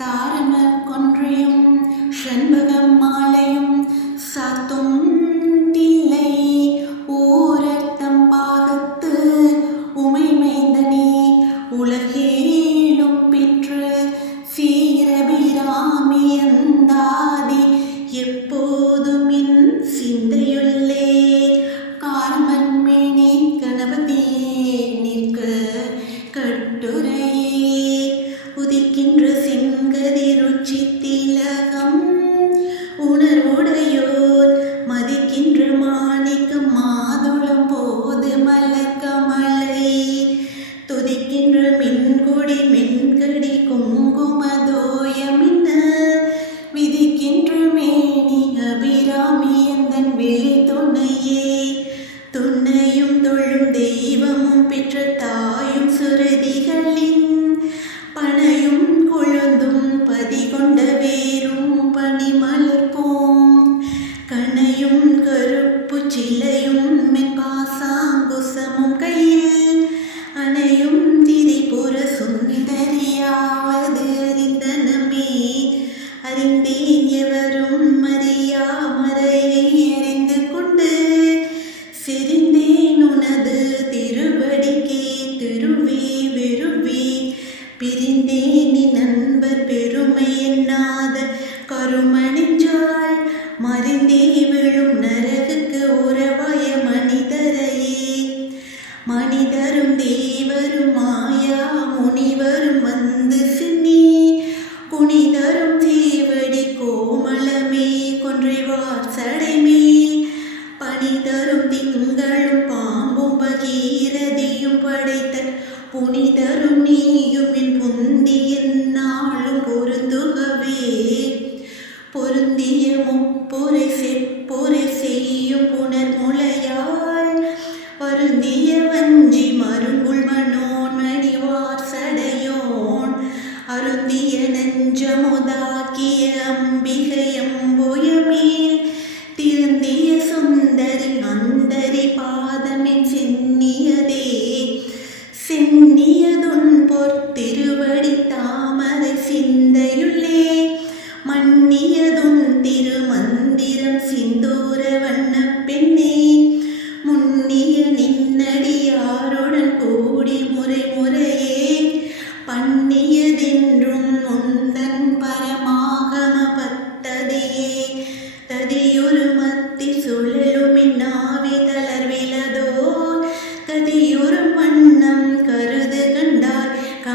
താരമർ കൊൻറയും ഷൺഭകം മാലയും സാത്തും விளையும் பாசாங்குசமும் கையில் அணையும் திரை புற சுந்தரியாவது அறிந்தனமே அறிந்தேன் எவரும் மறியா மறையை அறிந்து கொண்டு சிரிந்தேன் உனது திருவடிக்கே திருவி விரும்பி பிரிந்தேன் நீ நண்பர் பெருமை எண்ணாத கருமணிஞ்சாள் மறிந்தே விழும் நரகுக்கு அழுத்திய நெஞ்சமுதாக்கிய அம்பிகையம்புயமேல் திருந்திய சுந்தரி அந்தரி பாதமே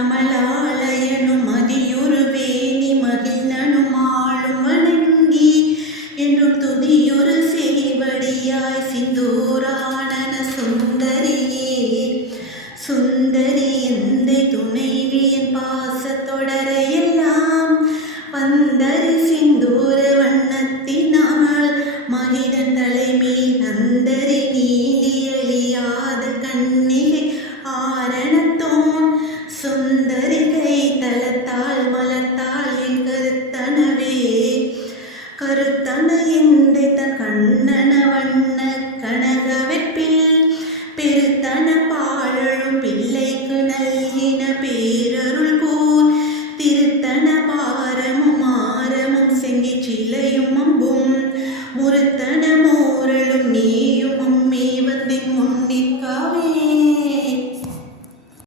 கமலாலயனும் மதியுரு வேணி மதிலனும் ஆளும் வணங்கி. என்றும் துதியுரு செய்வடியாய் சிந்தூரானன சுந்தரியே சுந்தரி எந்த துணைவியன் பா be